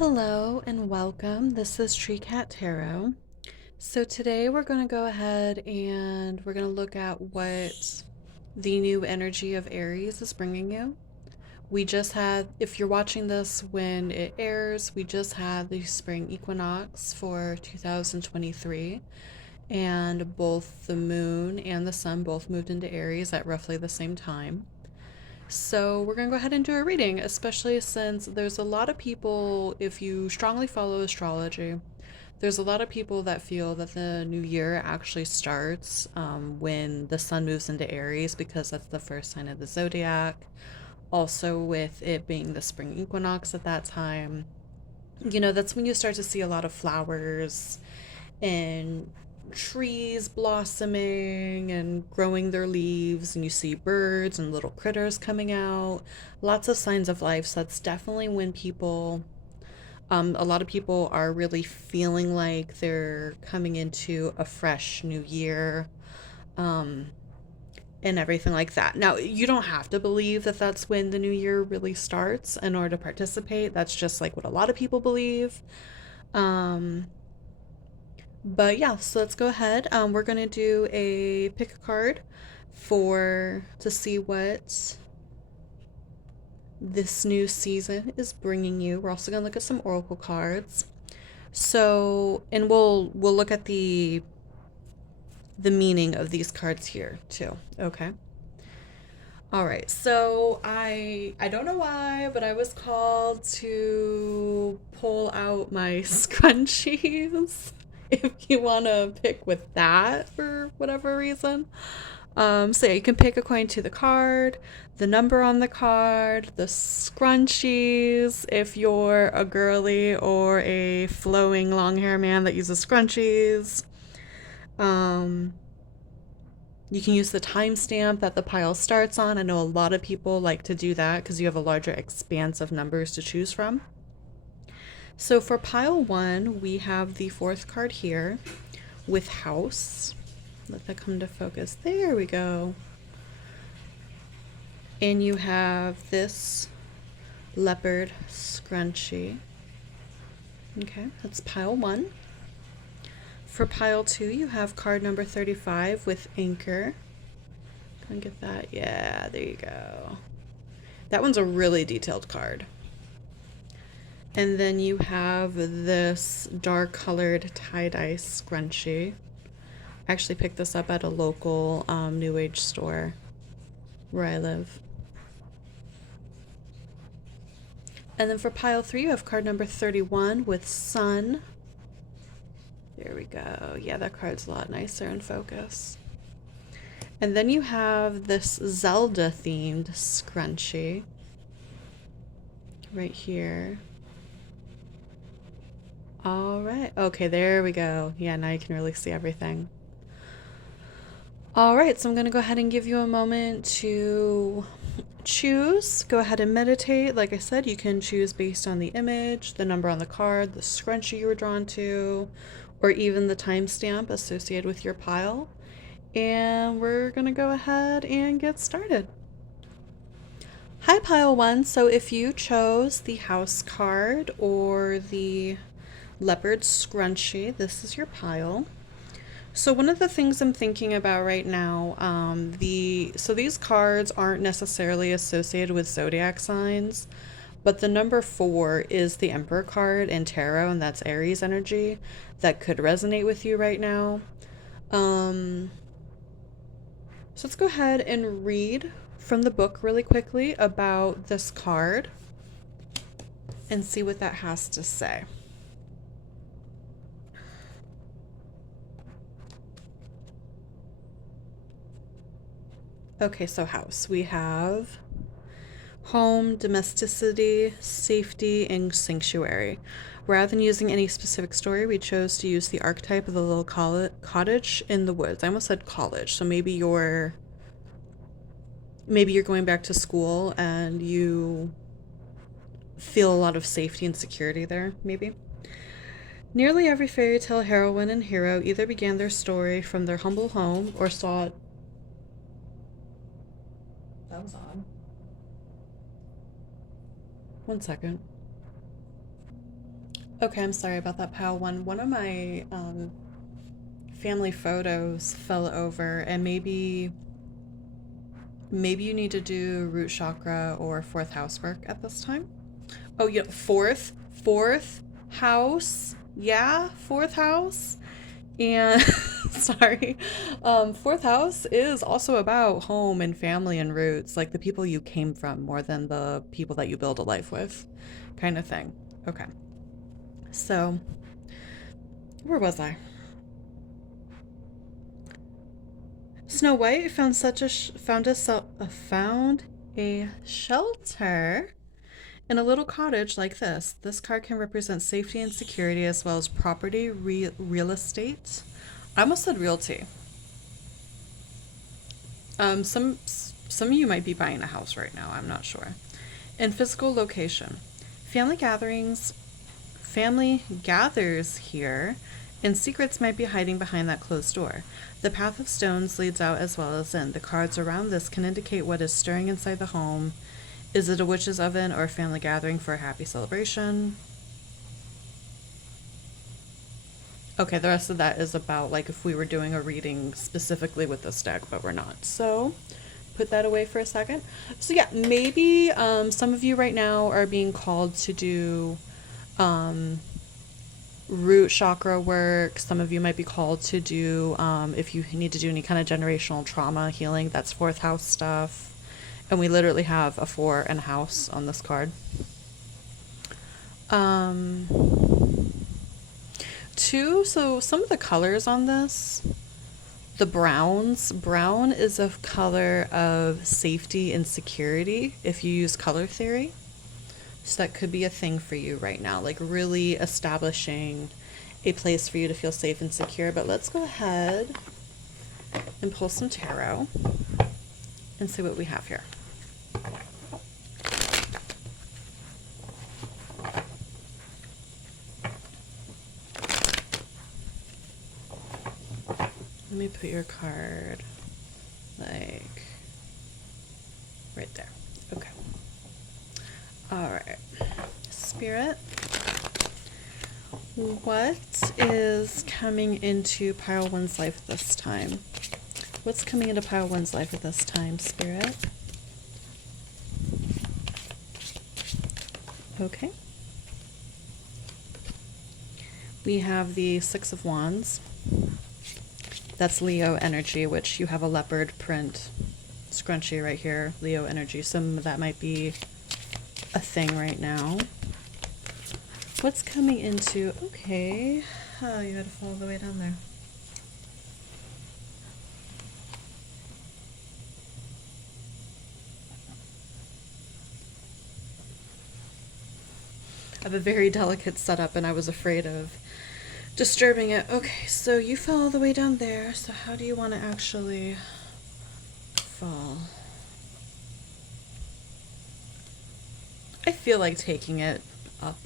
Hello and welcome. This is Tree Cat Tarot. So today we're going to go ahead and we're going to look at what the new energy of Aries is bringing you. We just had, if you're watching this when it airs, we just had the spring equinox for 2023, and both the moon and the sun both moved into Aries at roughly the same time. So we're going to go ahead and do a reading, especially since there's a lot of people, if you strongly follow astrology, there's a lot of people that feel that the new year actually starts when the sun moves into Aries because that's the first sign of the zodiac. Also, with it being the spring equinox at that time, that's when you start to see a lot of flowers and trees blossoming and growing their leaves, and you see birds and little critters coming out. Lots of signs of life. So that's definitely when a lot of people are really feeling like they're coming into a fresh new year. And everything like that. Now, you don't have to believe that that's when the new year really starts in order to participate. That's just like what a lot of people believe. Um, But yeah, so let's go ahead. We're gonna do a pick a card to see what this new season is bringing you. We're also gonna look at some oracle cards. So, and we'll look at the meaning of these cards here too. Okay. All right. So I don't know why, but I was called to pull out my scrunchies. If you want to pick with that for whatever reason. So yeah, you can pick according to the card, the number on the card, the scrunchies, if you're a girly or a flowing long hair man that uses scrunchies. Um, you can use the timestamp that the pile starts on. I know a lot of people like to do that because you have a larger expanse of numbers to choose from. So for pile one, we have the fourth card here with house. Let that come to focus. There we go. And you have this leopard scrunchie. Okay, that's pile one. For pile two, you have card number 35 with anchor. Go and get that. Yeah, there you go. That one's a really detailed card. And then you have this dark colored tie-dye scrunchie. I actually picked this up at a local New Age store where I live. And then for pile three, you have card number 31 with sun. There we go. Yeah, that card's a lot nicer in focus. And then you have this Zelda themed scrunchie right here. All right. Okay, there we go. Yeah, now you can really see everything. All right, so I'm going to go ahead and give you a moment to choose. Go ahead and meditate. Like I said, you can choose based on the image, the number on the card, the scrunchie you were drawn to, or even the timestamp associated with your pile. And we're going to go ahead and get started. Hi, pile one. So if you chose the house card or the leopard scrunchie, this is your pile. So one of the things I'm thinking about right now, so these cards aren't necessarily associated with zodiac signs, but the number 4 is the Emperor card in tarot, and that's Aries energy that could resonate with you right now. So let's go ahead and read from the book really quickly about this card and see what that has to say. Okay, so house. We have home, domesticity, safety, and sanctuary. Rather than using any specific story, we chose to use the archetype of the little cottage in the woods. I almost said college, so maybe you're going back to school and you feel a lot of safety and security there, maybe. Nearly every fairy tale heroine and hero either began their story from their humble home or saw it. That was odd. One second. Okay, I'm sorry about that, pile one. One of my family photos fell over, and maybe you need to do root chakra or fourth house work at this time. Oh, yeah, fourth house. Yeah, fourth house. And sorry, fourth house is also about home and family and roots, like the people you came from more than the people that you build a life with, kind of thing. Okay, so where was I? Snow White found found a shelter in a little cottage like this. This card can represent safety and security as well as property, real estate. I almost said realty. Some of you might be buying a house right now. I'm not sure. And physical location. Family gatherings. Family gathers here, and secrets might be hiding behind that closed door. The path of stones leads out as well as in. The cards around this can indicate what is stirring inside the home. Is it a witch's oven or a family gathering for a happy celebration? Okay, the rest of that is about like if we were doing a reading specifically with this deck, but we're not. So put that away for a second. So yeah, maybe some of you right now are being called to do um, root chakra work. Some of you might be called to do, if you need to do any kind of generational trauma healing, that's fourth house stuff. And we literally have a 4 and a house on this card. Um, Two, so some of the colors on this, the browns, brown is a color of safety and security if you use color theory. So that could be a thing for you right now, like really establishing a place for you to feel safe and secure. But let's go ahead and pull some tarot and see what we have here. Let me put your card like right there. Okay. All right. Spirit, what is coming into pile one's life this time? What's coming into pile one's life at this time, Spirit? Okay. We have the Six of Wands. That's Leo energy, which you have a leopard print scrunchie right here, Leo energy. Some of that might be a thing right now. What's coming into, okay, oh, you had to fall all the way down there. I have a very delicate setup and I was afraid of disturbing it. Okay, so you fell all the way down there, so how do you want to actually fall? I feel like taking it up.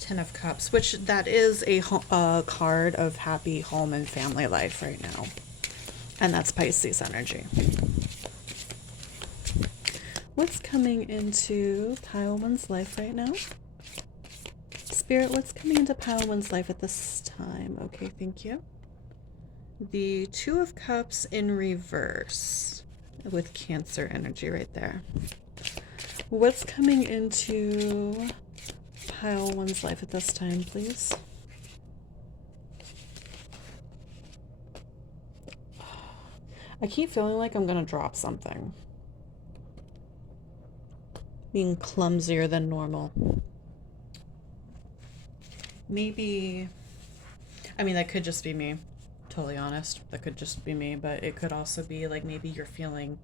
10 of Cups, which that is a card of happy home and family life right now. And that's Pisces energy. What's coming into pile one's life right now? Spirit, what's coming into pile one's life at this time? Okay, thank you. The Two of Cups in reverse with Cancer energy right there. What's coming into pile one's life at this time, please? I keep feeling like I'm gonna drop something. Being clumsier than normal. Maybe, I mean, that could just be me. Totally honest. That could just be me, but it could also be like maybe you're feeling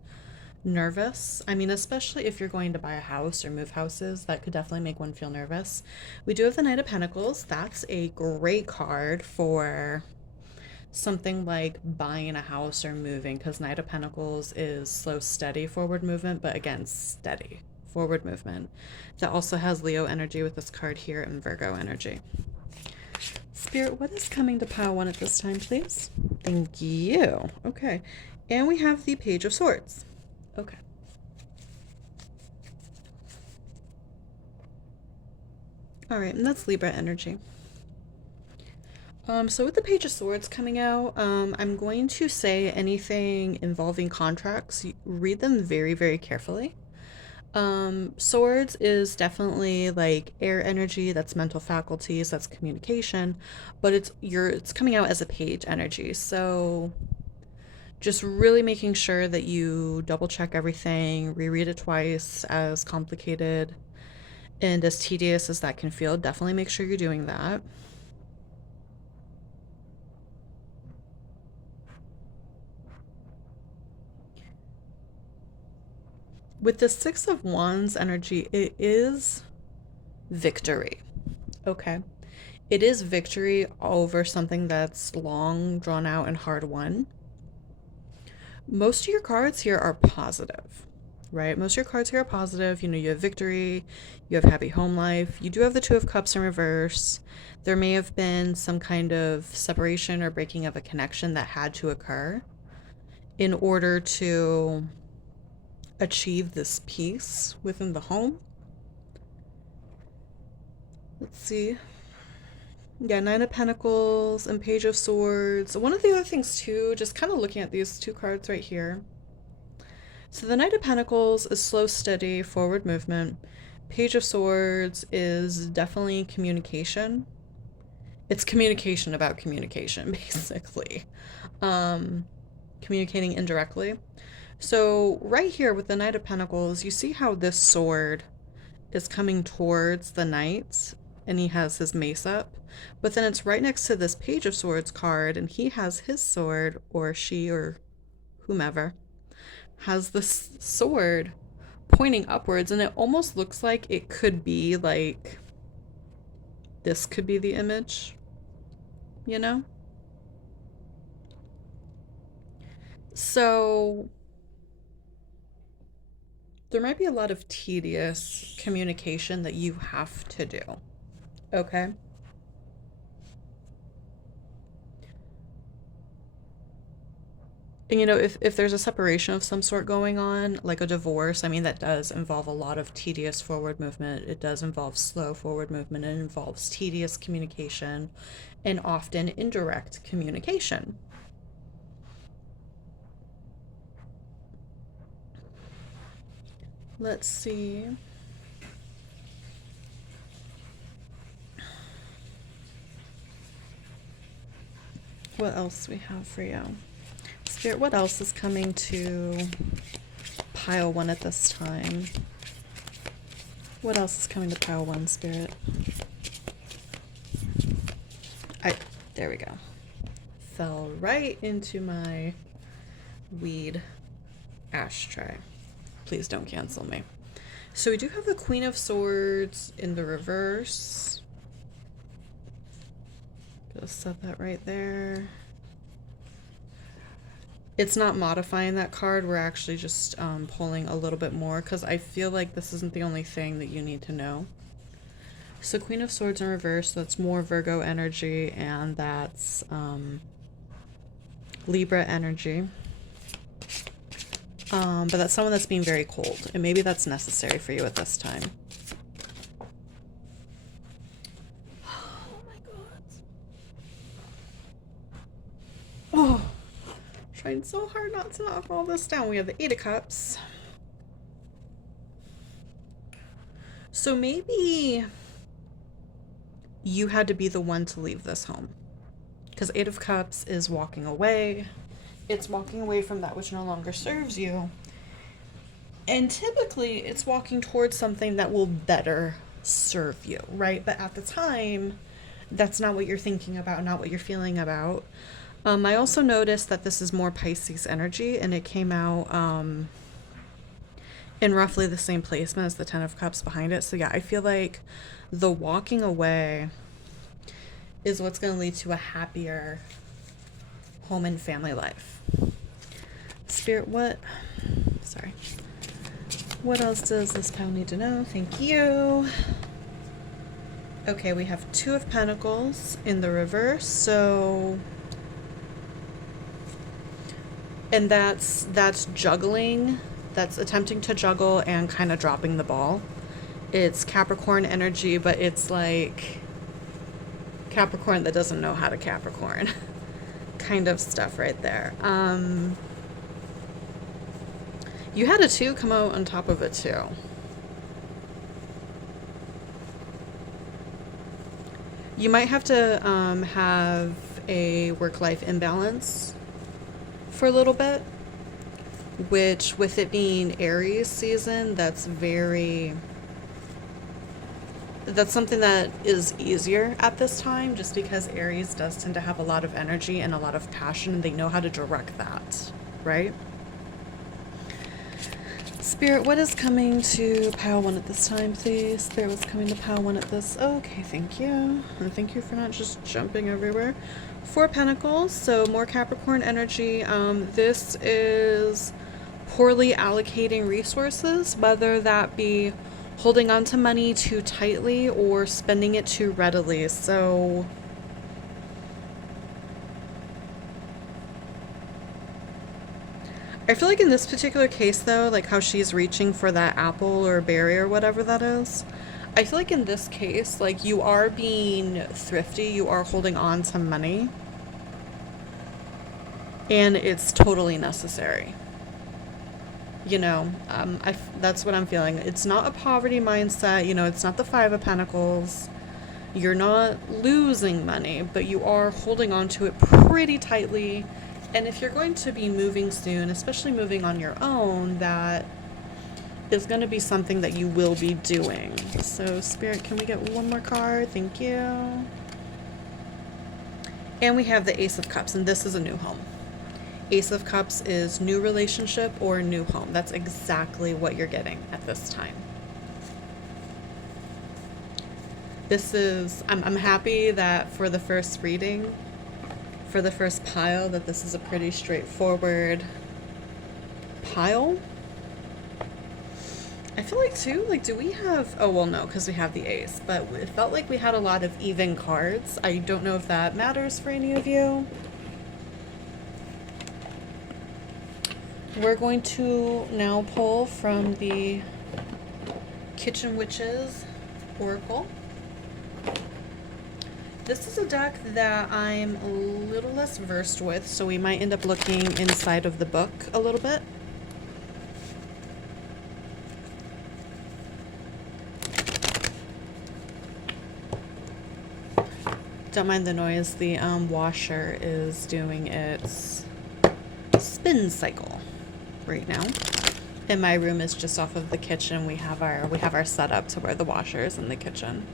nervous. I mean, especially if you're going to buy a house or move houses, that could definitely make one feel nervous. We do have the Knight of Pentacles. That's a great card for something like buying a house or moving, because Knight of Pentacles is slow, steady forward movement, but again, steady forward movement. That also has Leo energy with this card here and Virgo energy. Spirit, what is coming to pile one at this time, please? Thank you. Okay. And we have the Page of Swords. Okay. All right, and that's Libra energy. So with the Page of Swords coming out, I'm going to say anything involving contracts, read them very, very carefully. Swords is definitely like air energy, that's mental faculties, that's communication, but it's coming out as a page energy. So just really making sure that you double check everything, reread it twice, as complicated and as tedious as that can feel. Definitely make sure you're doing that. With the Six of Wands energy, it is victory. Okay. It is victory over something that's long, drawn out, and hard won. Most of your cards here are positive, right? Most of your cards here are positive. You have victory, you have happy home life. You do have the Two of Cups in reverse. There may have been some kind of separation or breaking of a connection that had to occur in order to achieve this peace within the home. Let's see. Yeah, Nine of Pentacles and Page of Swords. One of the other things too, just kind of looking at these two cards right here. So the Knight of Pentacles is slow, steady, forward movement. Page of Swords is definitely communication. It's communication about communication, basically. Communicating indirectly. So right here with the Knight of Pentacles, you see how this sword is coming towards the knight, and he has his mace up, but then it's right next to this Page of Swords card, and he has his sword, or she, or whomever, has this sword pointing upwards, and it almost looks like it could be like, this could be the image, you know? So there might be a lot of tedious communication that you have to do, okay? And if there's a separation of some sort going on, like a divorce, I mean, that does involve a lot of tedious forward movement. It does involve slow forward movement. It involves tedious communication and often indirect communication. Let's see. What else we have for you? Spirit, what else is coming to pile one at this time? What else is coming to pile one, Spirit? There we go. Fell right into my weed ashtray. Please don't cancel me. So we do have the Queen of Swords in the reverse. Just set that right there. It's not modifying that card. We're actually just pulling a little bit more because I feel like this isn't the only thing that you need to know. So Queen of Swords in reverse, that's more Virgo energy, and that's Libra energy. But that's someone that's being very cold, and maybe that's necessary for you at this time. Oh my god. Oh, trying so hard not to knock all this down. We have the Eight of Cups. So maybe you had to be the one to leave this home, because Eight of Cups is walking away. It's walking away from that which no longer serves you. And typically it's walking towards something that will better serve you, right? But at the time, that's not what you're thinking about, not what you're feeling about. I also noticed that this is more Pisces energy, and it came out in roughly the same placement as the Ten of Cups behind it. So yeah, I feel like the walking away is what's going to lead to a happier home and family life. Spirit, what else does this pal need to know? Thank you. Okay, we have Two of Pentacles in the reverse, so, and that's juggling, that's attempting to juggle and kind of dropping the ball. It's Capricorn energy, but it's like Capricorn that doesn't know how to Capricorn kind of stuff right there. You had a 2 come out on top of it too. You might have to have a work-life imbalance for a little bit, which with it being Aries season, that's something that is easier at this time, just because Aries does tend to have a lot of energy and a lot of passion, and they know how to direct that, right? Spirit, what is coming to pile 1 at this time, please? Spirit, what's coming to pile 1 at this? Okay, thank you. And thank you for not just jumping everywhere. 4 Pentacles, so more Capricorn energy. This is poorly allocating resources, whether that be holding on to money too tightly or spending it too readily. So I feel like in this particular case, though, like how she's reaching for that apple or berry or whatever that is, I feel like in this case, like you are being thrifty, you are holding on to money, and it's totally necessary. You know, that's what I'm feeling. It's not a poverty mindset, you know, it's not the 5 of Pentacles. You're not losing money, but you are holding on to it pretty tightly. And if you're going to be moving soon, especially moving on your own, that is going to be something that you will be doing. So, Spirit, can we get 1 more card? Thank you. And we have the Ace of Cups, and this is a new home. Ace of Cups is new relationship or new home. That's exactly what you're getting at this time. This is, I'm happy that for the first reading, for the first pile, that this is a pretty straightforward pile. I feel like too, like, do we have, oh, well, no, because we have the ace, but it felt like we had a lot of even cards. I don't know if that matters for any of you. We're going to now pull from the Kitchen Witches Oracle. This is a deck that I'm a little less versed with, so we might end up looking inside of the book a little bit. Don't mind the noise. The washer is doing its spin cycle right now. And my room is just off of the kitchen. We have our setup to where the washer is in the kitchen.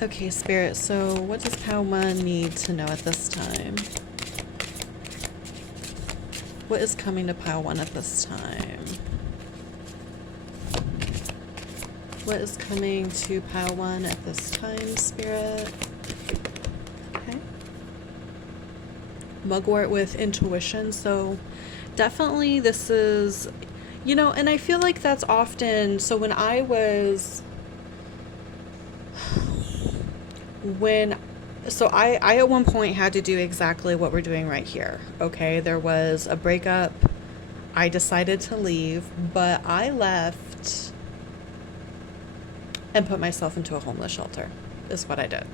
Okay, Spirit, so what does Palma need to know at this time? What is coming to pile 1 at this time? What is coming to pile 1 at this time, Spirit? Okay. Mugwort with intuition, so definitely this is, you know, and I feel like that's often, so I at one point had to do exactly what we're doing right here. Okay, there was a breakup. I decided to leave, but I left and put myself into a homeless shelter, is what I did.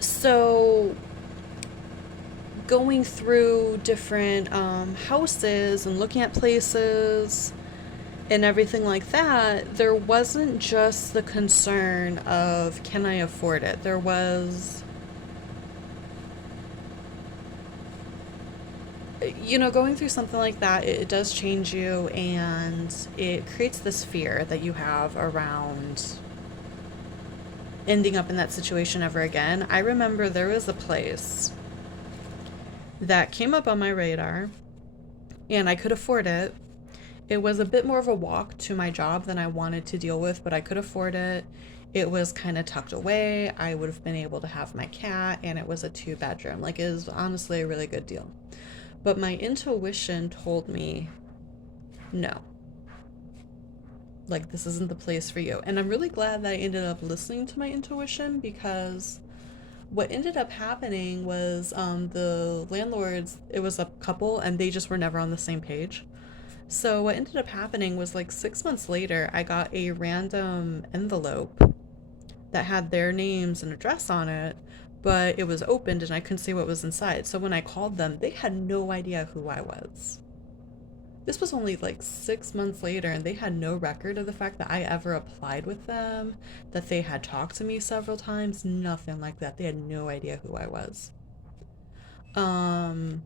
So going through different houses and looking at places and everything like that, there wasn't just the concern of, can I afford it? There was, you know, going through something like that, it does change you, and it creates this fear that you have around ending up in that situation ever again. I remember there was a place that came up on my radar, and I could afford it. It was a bit more of a walk to my job than I wanted to deal with, but I could afford it. It was kind of tucked away. I would have been able to have my cat, and it was a 2-bedroom. Like, it was honestly a really good deal. But my intuition told me, no. Like, this isn't the place for you. And I'm really glad that I ended up listening to my intuition, because What ended up happening was the landlords, it was a couple, and they just were never on the same page. So what ended up happening was like 6 months later, I got a random envelope that had their names and address on it, but it was opened and I couldn't see what was inside. So when I called them, they had no idea who I was. This was only like 6 months later, and they had no record of the fact that I ever applied with them, that they had talked to me several times, nothing like that. They had no idea who I was. Um,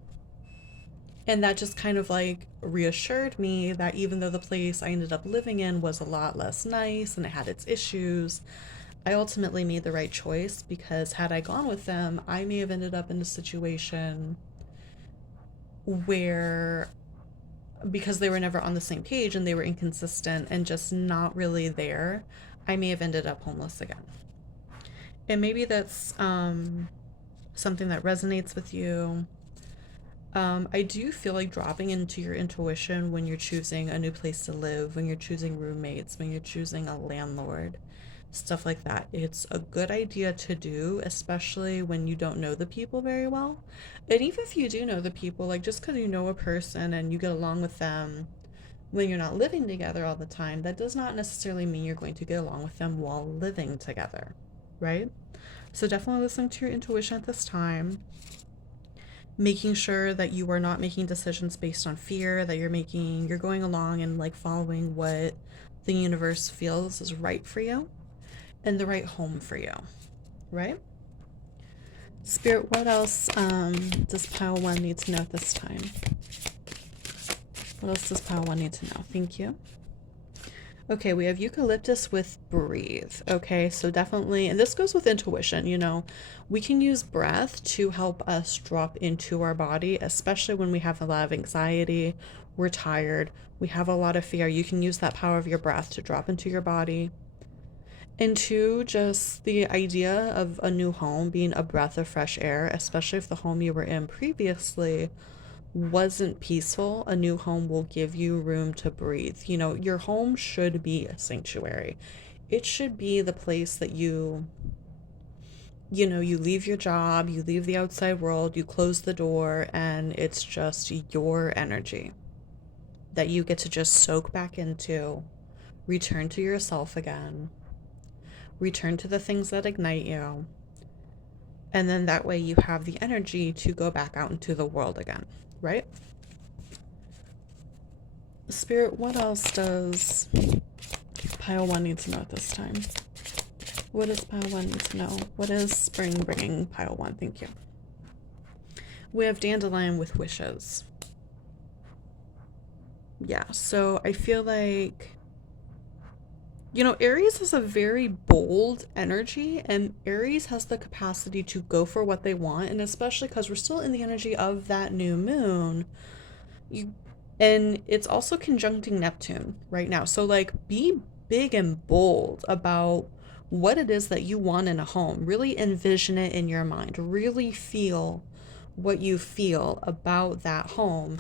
and that just kind of like reassured me that even though the place I ended up living in was a lot less nice and it had its issues, I ultimately made the right choice, because had I gone with them, I may have ended up in a situation where, because they were never on the same page and they were inconsistent and just not really there, I may have ended up homeless again. And maybe that's something that resonates with you. I do feel like dropping into your intuition when you're choosing a new place to live, when you're choosing roommates, when you're choosing a landlord, stuff like that. It's a good idea to do, especially when you don't know the people very well. And even if you do know the people, like just because you know a person and you get along with them when you're not living together all the time, that does not necessarily mean you're going to get along with them while living together, right? So definitely listen to your intuition at this time, making sure that you are not making decisions based on fear, that you're going along and like following what the universe feels is right for you and the right home for you, right? Spirit, what else does pile one need to know at this time? What else does pile one need to know? Thank you. Okay, we have eucalyptus with breathe. Okay, so definitely, and this goes with intuition, we can use breath to help us drop into our body, especially when we have a lot of anxiety, we're tired, we have a lot of fear. You can use that power of your breath to drop into your body. And two, just the idea of a new home being a breath of fresh air, especially if the home you were in previously wasn't peaceful. A new home will give you room to breathe. Your home should be a sanctuary. It should be the place that you leave your job, you leave the outside world, you close the door, and it's just your energy that you get to just soak back into, return to yourself again, return to the things that ignite you. And then that way you have the energy to go back out into the world again, right? Spirit, what else does pile one need to know at this time? What does pile one need to know? What is spring bringing pile one? Thank you. We have dandelion with wishes. Yeah, so I feel like, Aries is a very bold energy, and Aries has the capacity to go for what they want, and especially because we're still in the energy of that new moon, you and it's also conjuncting Neptune right now. So like be big and bold about what it is that you want in a home. Really envision it in your mind. Really feel what you feel about that home.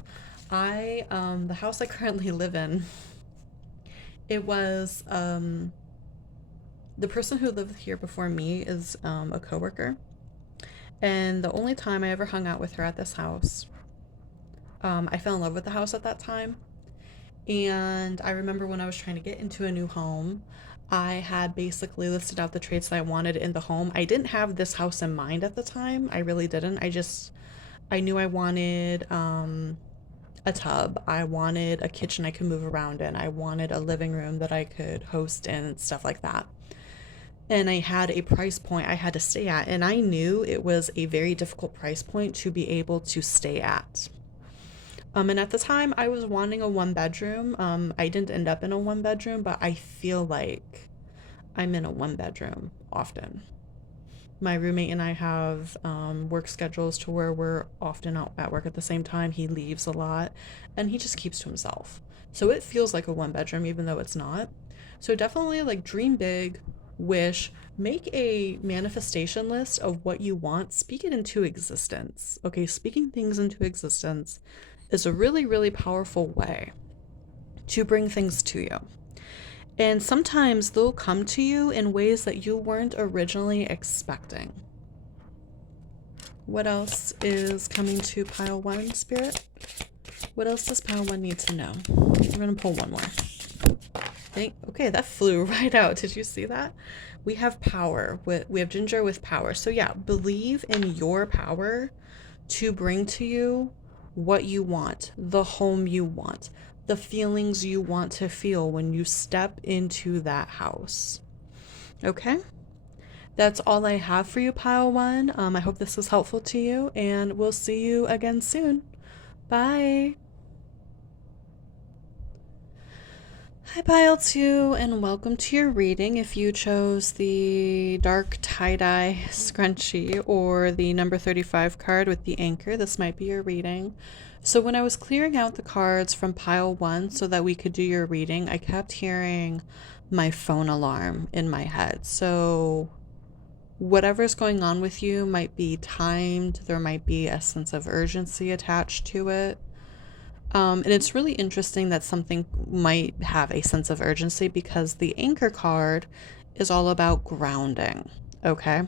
The house I currently live in, it was the person who lived here before me is a coworker, and the only time I ever hung out with her at this house, I fell in love with the house at that time. And I remember when I was trying to get into a new home, I had basically listed out the traits that I wanted in the home. I didn't have this house in mind at the time. I really didn't. I knew I wanted a tub. I wanted a kitchen I could move around in. I wanted a living room that I could host in and stuff like that. And I had a price point I had to stay at. And I knew it was a very difficult price point to be able to stay at. And at the time, I was wanting a one bedroom. I didn't end up in a one bedroom, but I feel like I'm in a one bedroom often. My roommate and I have work schedules to where we're often out at work at the same time. He leaves a lot and he just keeps to himself. So it feels like a one bedroom, even though it's not. So definitely like dream big, wish, make a manifestation list of what you want, speak it into existence. Okay, speaking things into existence is a really, really powerful way to bring things to you. And sometimes they'll come to you in ways that you weren't originally expecting. What else is coming to pile one, Spirit? What else does pile one need to know? We're going to pull one more. Okay, that flew right out. Did you see that? We have power. We have Ginger with power. So yeah, believe in your power to bring to you what you want, the home you want, the feelings you want to feel when you step into that house. Okay? That's all I have for you, Pile One. I hope this was helpful to you, and we'll see you again soon. Bye. Hi, Pile 2, and welcome to your reading. If you chose the dark tie-dye scrunchie or the number 35 card with the anchor, this might be your reading. So when I was clearing out the cards from Pile 1 so that we could do your reading, I kept hearing my phone alarm in my head. So whatever's going on with you might be timed. There might be a sense of urgency attached to it. And it's really interesting that something might have a sense of urgency because the anchor card is all about grounding. Okay.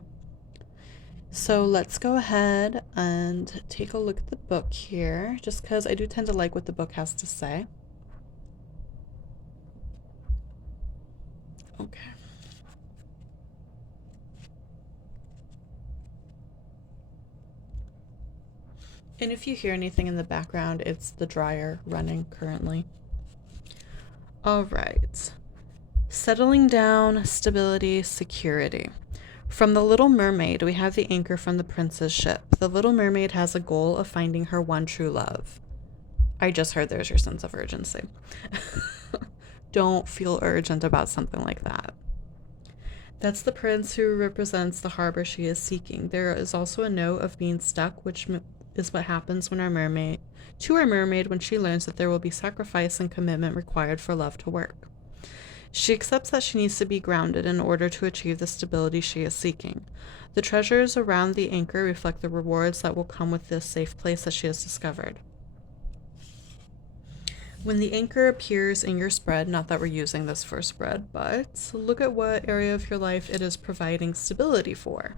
So let's go ahead and take a look at the book here, just because I do tend to like what the book has to say. Okay. And if you hear anything in the background, it's the dryer running currently. All right. Settling down, stability, security. From the Little Mermaid, we have the anchor from the prince's ship. The Little Mermaid has a goal of finding her one true love. I just heard there's your sense of urgency. Don't feel urgent about something like that. That's the prince who represents the harbor she is seeking. There is also a note of being stuck, which is what happens when our mermaid when she learns that there will be sacrifice and commitment required for love to work. She accepts that she needs to be grounded in order to achieve the stability she is seeking. The treasures around the anchor reflect the rewards that will come with this safe place that she has discovered. When the anchor appears in your spread, not that we're using this for a spread, but look at what area of your life it is providing stability for.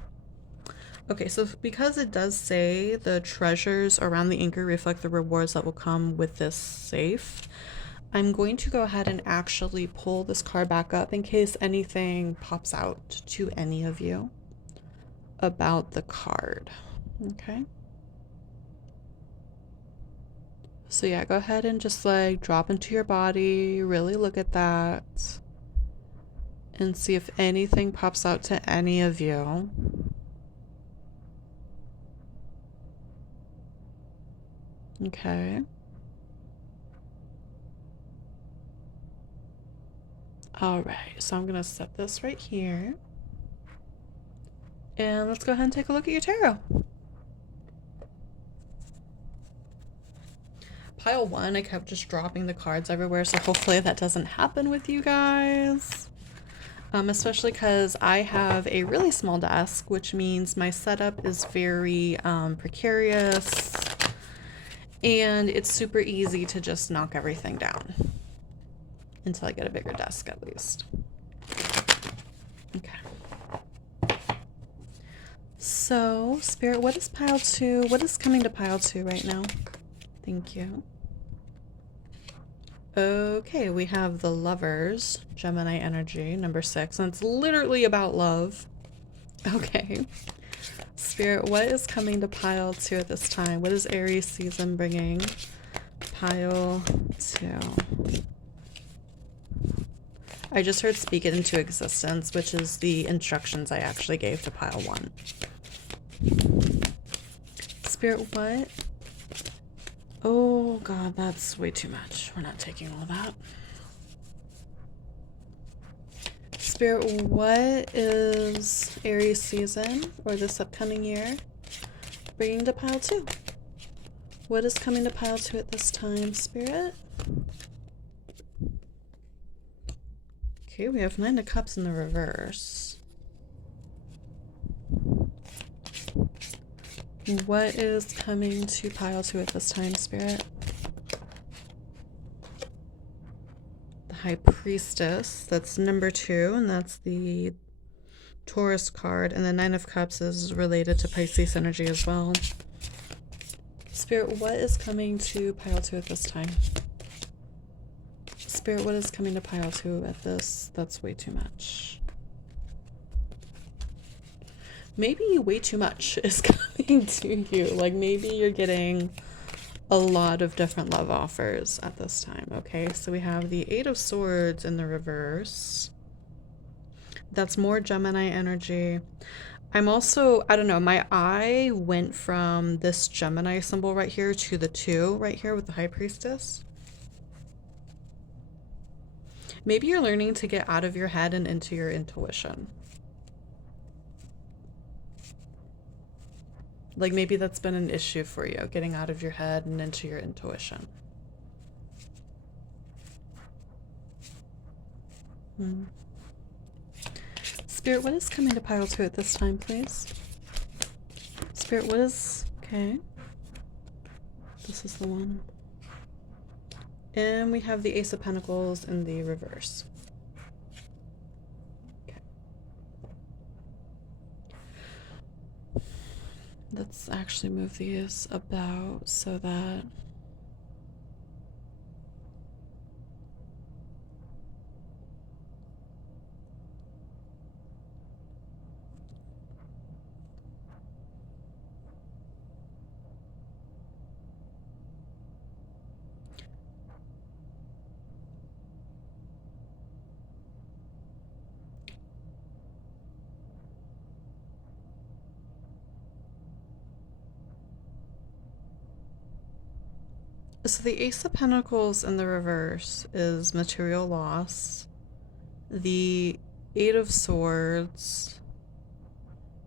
Okay, so because it does say the treasures around the anchor reflect the rewards that will come with this safe, I'm going to go ahead and actually pull this card back up in case anything pops out to any of you about the card. Okay. So yeah, go ahead and just like drop into your body, really look at that, and see if anything pops out to any of you. Okay. All right, so I'm gonna set this right here. And let's go ahead and take a look at your tarot. Pile 1, I kept just dropping the cards everywhere, so hopefully that doesn't happen with you guys. Especially because I have a really small desk, which means my setup is very precarious, and it's super easy to just knock everything down until I get a bigger desk at least. Okay. So, Spirit, what is pile 2? What is coming to pile 2 right now? Thank you. Okay, we have the Lovers, Gemini energy, number 6, and it's literally about love. Okay. Spirit, what is coming to pile 2 at this time? What is Aries season bringing? Pile 2. I just heard speak it into existence, which is the instructions I actually gave to pile 1. Spirit, what? Oh god, that's way too much. We're not taking all that. Spirit, what is Aries season, or this upcoming year, bringing to pile 2? What is coming to pile 2 at this time, Spirit? Okay, we have 9 of Cups in the reverse. What is coming to pile 2 at this time, Spirit? The High Priestess, that's number 2, and that's the Taurus card, and the Nine of Cups is related to Pisces energy as well. Spirit, what is coming to pile 2 at this time? Spirit, what is coming to pile 2 at this? That's way too much. Maybe way too much is coming to you. Like maybe you're getting a lot of different love offers at this time. Okay, so we have the Eight of Swords in the reverse. That's more Gemini energy. I'm also, I don't know, my eye went from this Gemini symbol right here to the 2 right here with the High Priestess. Maybe you're learning to get out of your head and into your intuition. Like maybe that's been an issue for you, getting out of your head and into your intuition. Spirit, what is coming to pile 2 at this time, please? Spirit, what is... Okay. This is the one. And we have the Ace of Pentacles in the reverse. Okay. Let's actually move these about so that... So the Ace of Pentacles in the reverse is material loss. The Eight of Swords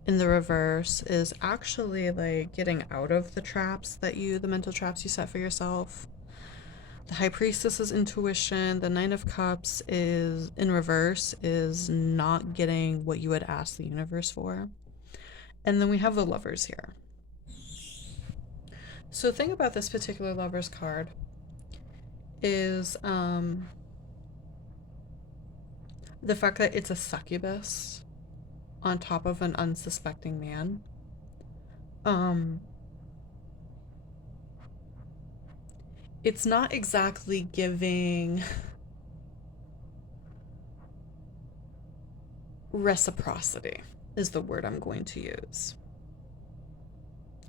in the reverse is actually like getting out of the traps that the mental traps you set for yourself. The High Priestess is intuition. The Nine of Cups is in reverse is not getting what you had asked the universe for. And then we have the Lovers here. So the thing about this particular Lovers card is the fact that it's a succubus on top of an unsuspecting man. It's not exactly giving reciprocity is the word I'm going to use.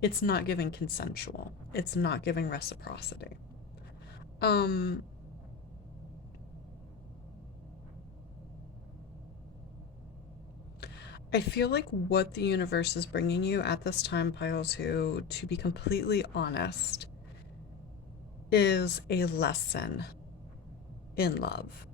It's not giving consensual. It's not giving reciprocity. I feel like what the universe is bringing you at this time, pile 2, to be completely honest, is a lesson in love.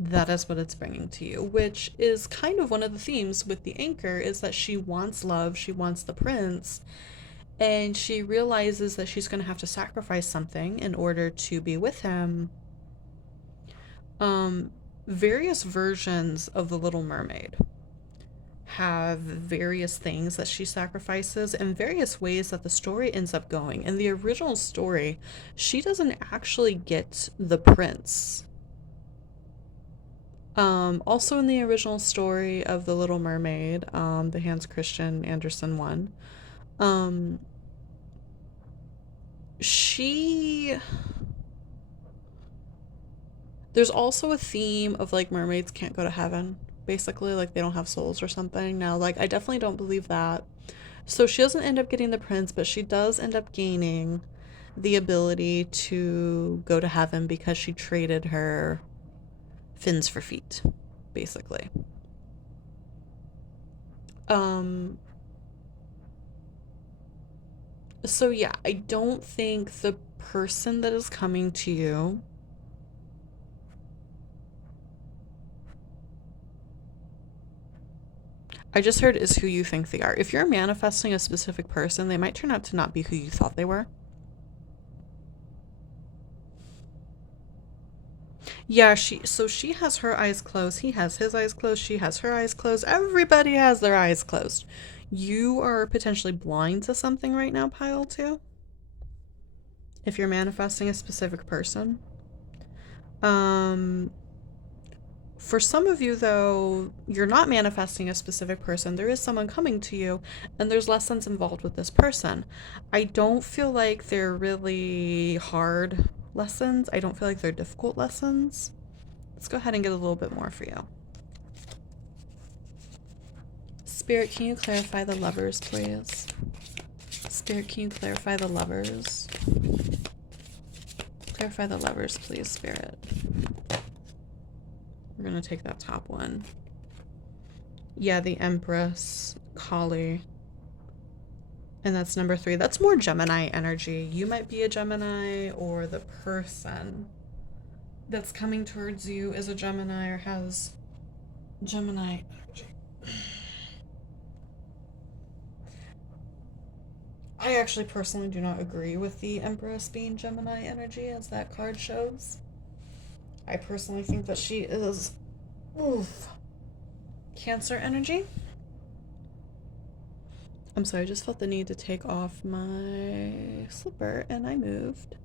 That is what it's bringing to you, which is kind of one of the themes with the Anchor, is that she wants love, she wants the prince, and she realizes that she's going to have to sacrifice something in order to be with him. Various versions of The Little Mermaid have various things that she sacrifices and various ways that the story ends up going. In the original story, she doesn't actually get the prince. Also in the original story of The Little Mermaid, the Hans Christian Andersen one, there's also a theme of like mermaids can't go to heaven, basically, like they don't have souls or something. Now, like I definitely don't believe that. So she doesn't end up getting the prince, but she does end up gaining the ability to go to heaven because she traded her fins for feet, basically. So yeah, I don't think the person that is coming to you I just heard is who you think they are. If you're manifesting a specific person, they might turn out to not be who you thought they were. Yeah, she has her eyes closed. He has his eyes closed. She has her eyes closed. Everybody has their eyes closed. You are potentially blind to something right now, pile 2. If you're manifesting a specific person. For some of you, though, you're not manifesting a specific person. There is someone coming to you, and there's lessons involved with this person. I don't feel like they're really hard lessons. I don't feel like they're difficult lessons. Let's go ahead and get a little bit more for you. Spirit, can you clarify the lovers, please? Spirit, can you clarify the lovers? Clarify the lovers, please, Spirit. We're going to take that top one. Yeah, the Empress, Kali. And that's number 3. That's more Gemini energy. You might be a Gemini, or the person that's coming towards you is a Gemini or has Gemini energy. I actually personally do not agree with the Empress being Gemini energy, as that card shows. I personally think that she is Cancer energy. I'm sorry, I just felt the need to take off my slipper and I moved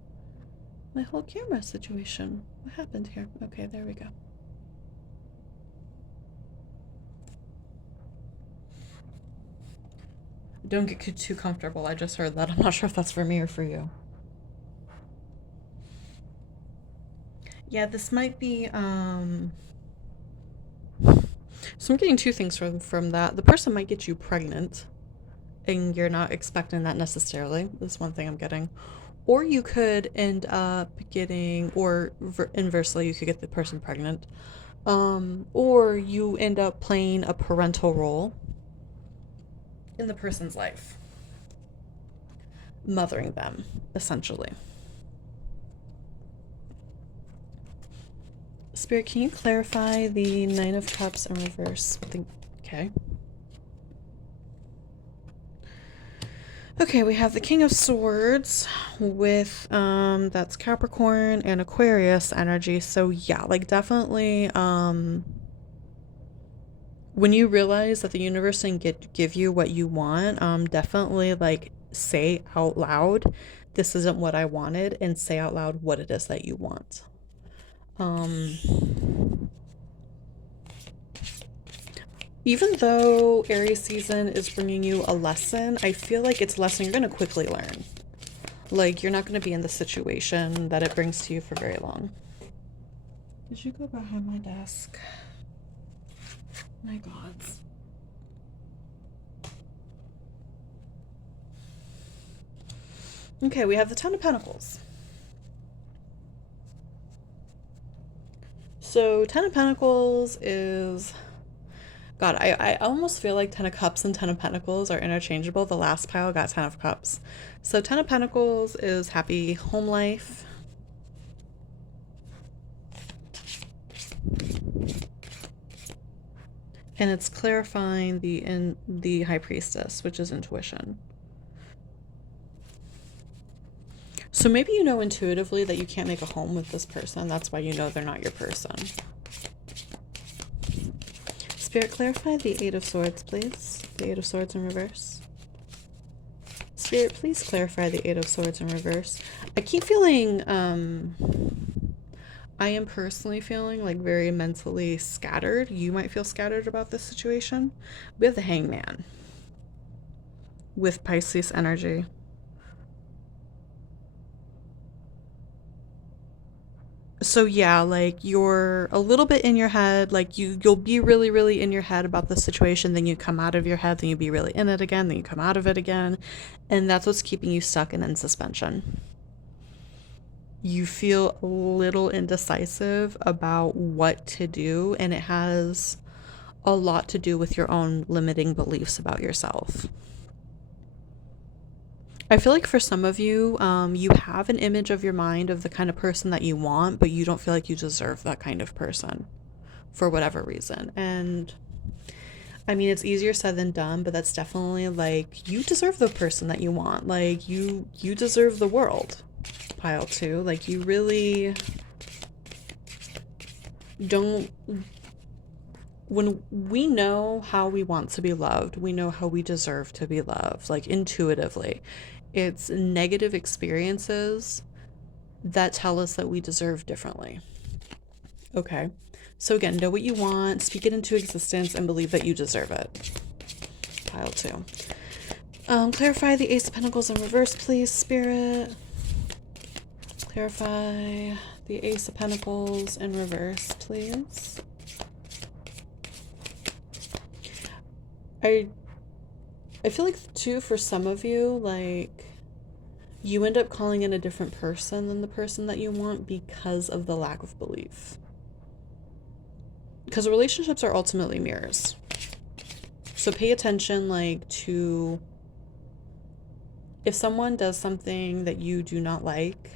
my whole camera situation. What happened here? Okay, there we go. Don't get too comfortable. I just heard that. I'm not sure if that's for me or for you. Yeah, this might be, so I'm getting 2 things from that. The person might get you pregnant, and you're not expecting that necessarily. That's one thing I'm getting. Or you could end up getting, or inversely, you could get the person pregnant. Or you end up playing a parental role in the person's life. Mothering them, essentially. Spirit, can you clarify the 9 of Cups in reverse? Okay. Okay, we have the King of Swords with, that's Capricorn and Aquarius energy. So yeah, like definitely, when you realize that the universe can give you what you want, definitely like say out loud, this isn't what I wanted, and say out loud what it is that you want. Even though Aries season is bringing you a lesson, I feel like it's a lesson you're going to quickly learn. Like, you're not going to be in the situation that it brings to you for very long. Did you go behind my desk? My gods. Okay, we have the 10 of Pentacles. So 10 of Pentacles is... God, I almost feel like 10 of Cups and 10 of Pentacles are interchangeable. The last pile got 10 of Cups. So 10 of Pentacles is happy home life. And it's clarifying the High Priestess, which is intuition. So maybe you know intuitively that you can't make a home with this person. That's why you know they're not your person. Spirit, clarify the 8 of Swords, please. The 8 of Swords in reverse. Spirit, please clarify the 8 of Swords in reverse. I keep feeling, I am personally feeling like very mentally scattered. You might feel scattered about this situation. We have the Hangman with Pisces energy. So yeah, like you're a little bit in your head, like you'll be really, really in your head about the situation, then you come out of your head, then you be really in it again, then you come out of it again. And that's what's keeping you stuck and in suspension. You feel a little indecisive about what to do, and it has a lot to do with your own limiting beliefs about yourself. I feel like for some of you, you have an image of your mind of the kind of person that you want, but you don't feel like you deserve that kind of person for whatever reason. And I mean, it's easier said than done, but that's definitely like, you deserve the person that you want. Like you deserve the world. Pile 2. Like you really don't. When we know how we want to be loved, we know how we deserve to be loved, like intuitively. It's negative experiences that tell us that we deserve differently. Okay. So again, know what you want, speak it into existence, and believe that you deserve it. Pile two. Clarify the Ace of Pentacles in reverse, please, Spirit. Clarify the Ace of Pentacles in reverse, please. I I feel like too for some of you, like you end up calling in a different person than the person that you want because of the lack of belief. Because relationships are ultimately mirrors. So pay attention like to if someone does something that you do not like,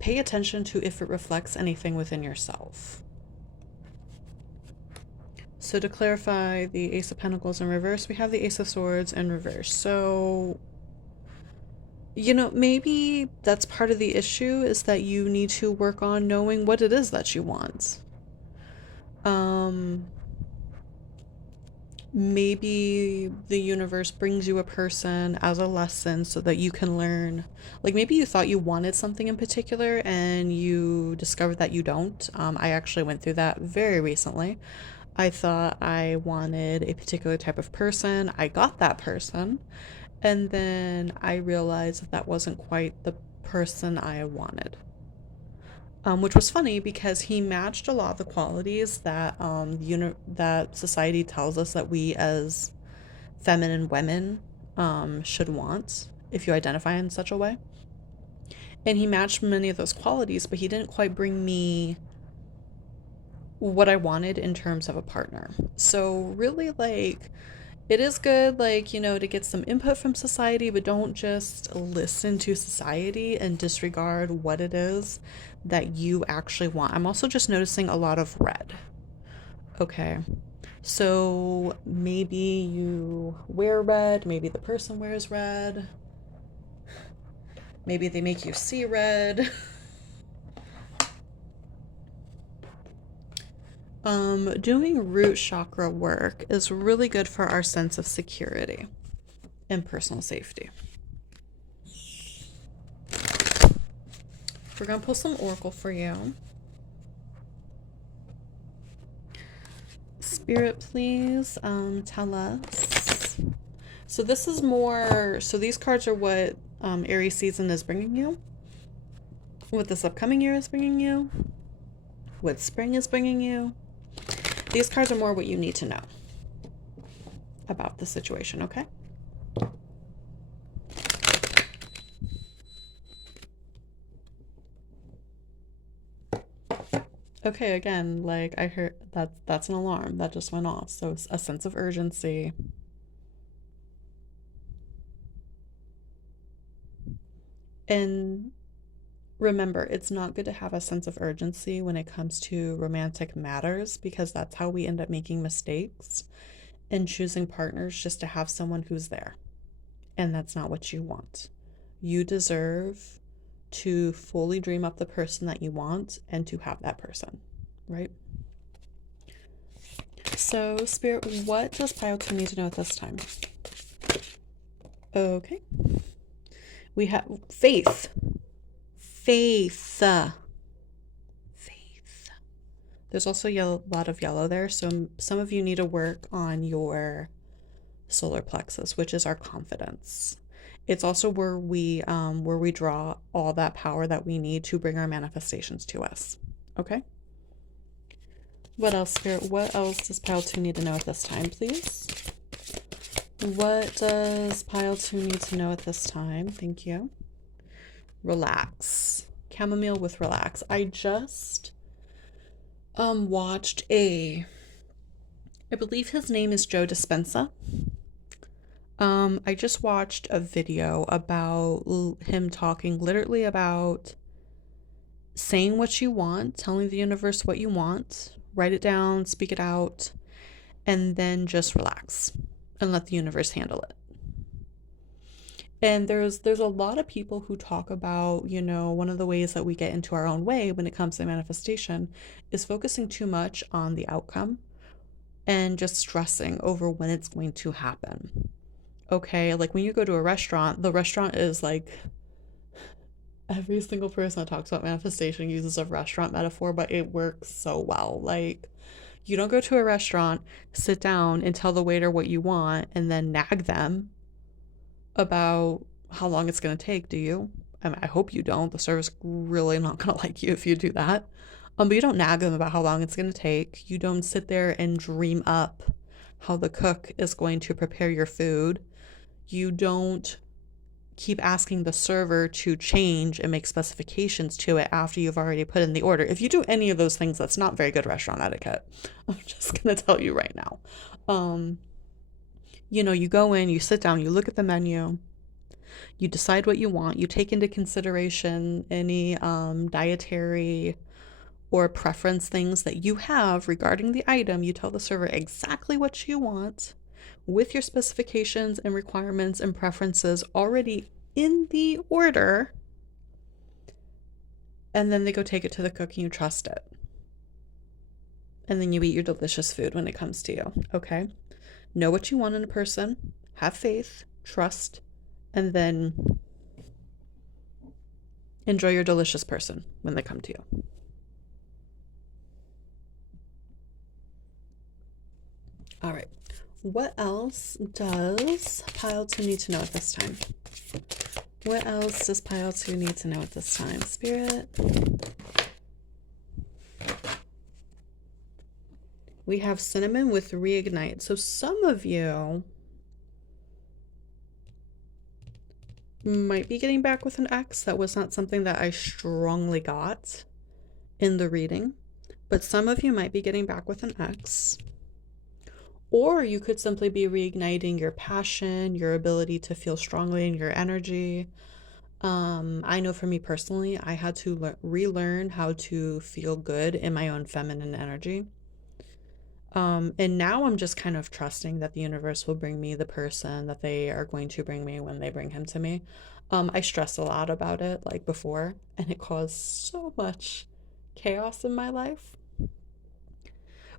pay attention to if it reflects anything within yourself. So to clarify the Ace of Pentacles in reverse, we have the Ace of Swords in reverse. So, you know, maybe that's part of the issue is that you need to work on knowing what it is that you want. Maybe the universe brings you a person as a lesson so that you can learn. Like maybe you thought you wanted something in particular and you discovered that you don't. I actually went through that very recently. I thought I wanted a particular type of person. I got that person. And then I realized that wasn't quite the person I wanted. Which was funny because he matched a lot of the qualities that that society tells us that we as feminine women should want if you identify in such a way. And he matched many of those qualities, but he didn't quite bring me what I wanted in terms of a partner. So really like it is good like, you know, to get some input from society, but don't just listen to society and disregard what it is that you actually want. I'm also just noticing a lot of red. Okay. So maybe you wear red, maybe the person wears red, maybe they make you see red. Doing root chakra work is really good for our sense of security and personal safety. We're gonna pull some oracle for you. Spirit, please tell us. So this is more, so these cards are what Aries season is bringing you, what this upcoming year is bringing you, what spring is bringing you. These cards are more what you need to know about the situation, okay? Okay, again, like I heard that's an alarm that just went off. So it's a sense of urgency. And remember, it's not good to have a sense of urgency when it comes to romantic matters because that's how we end up making mistakes and choosing partners just to have someone who's there. And that's not what you want. You deserve to fully dream up the person that you want and to have that person, right? So, Spirit, what does Pile 2 need to know at this time? Okay. We have faith. Faith. Faith. There's also a lot of yellow there, so some of you need to work on your solar plexus, which is our confidence. It's also where we draw all that power that we need to bring our manifestations to us. Okay? What else, Spirit? What else does Pile 2 need to know at this time, please? What does Pile 2 need to know at this time? Thank you. Relax. Chamomile with relax. I just watched I believe his name is Joe Dispenza. I just watched a video about him talking literally about saying what you want, telling the universe what you want, write it down, speak it out, and then just relax and let the universe handle it. And there's a lot of people who talk about, you know, one of the ways that we get into our own way when it comes to manifestation is focusing too much on the outcome and just stressing over when it's going to happen. Okay, like when you go to a restaurant, the restaurant is like Every single person that talks about manifestation uses a restaurant metaphor, but it works so well. Like, you don't go to a restaurant, sit down, and tell the waiter what you want, and then nag them about how long it's going to take, do you? I mean, I hope you don't. The server's really not going to like you if you do that. But you don't nag them about how long it's going to take. You don't sit there and dream up how the cook is going to prepare your food. You don't keep asking the server to change and make specifications to it after you've already put in the order. If you do any of those things, that's not very good restaurant etiquette. I'm just going to tell you right now. You go in, you sit down, you look at the menu, you decide what you want, you take into consideration any dietary or preference things that you have regarding the item. You tell the server exactly what you want with your specifications and requirements and preferences already in the order, and then they go take it to the cook and you trust it. And then you eat your delicious food when it comes to you, okay? Know what you want in a person, have faith, trust, and then enjoy your delicious person when they come to you. All right. What else does pile 2 need to know at this time? What else does pile 2 need to know at this time? Spirit. We have cinnamon with reignite. So some of you might be getting back with an ex. That was not something that I strongly got in the reading, but some of you might be getting back with an ex. Or you could simply be reigniting your passion, your ability to feel strongly in your energy. I know for me personally, I had to relearn how to feel good in my own feminine energy. And now I'm just kind of trusting that the universe will bring me the person that they are going to bring me when they bring him to me. I stressed a lot about it like before, and it caused so much chaos in my life.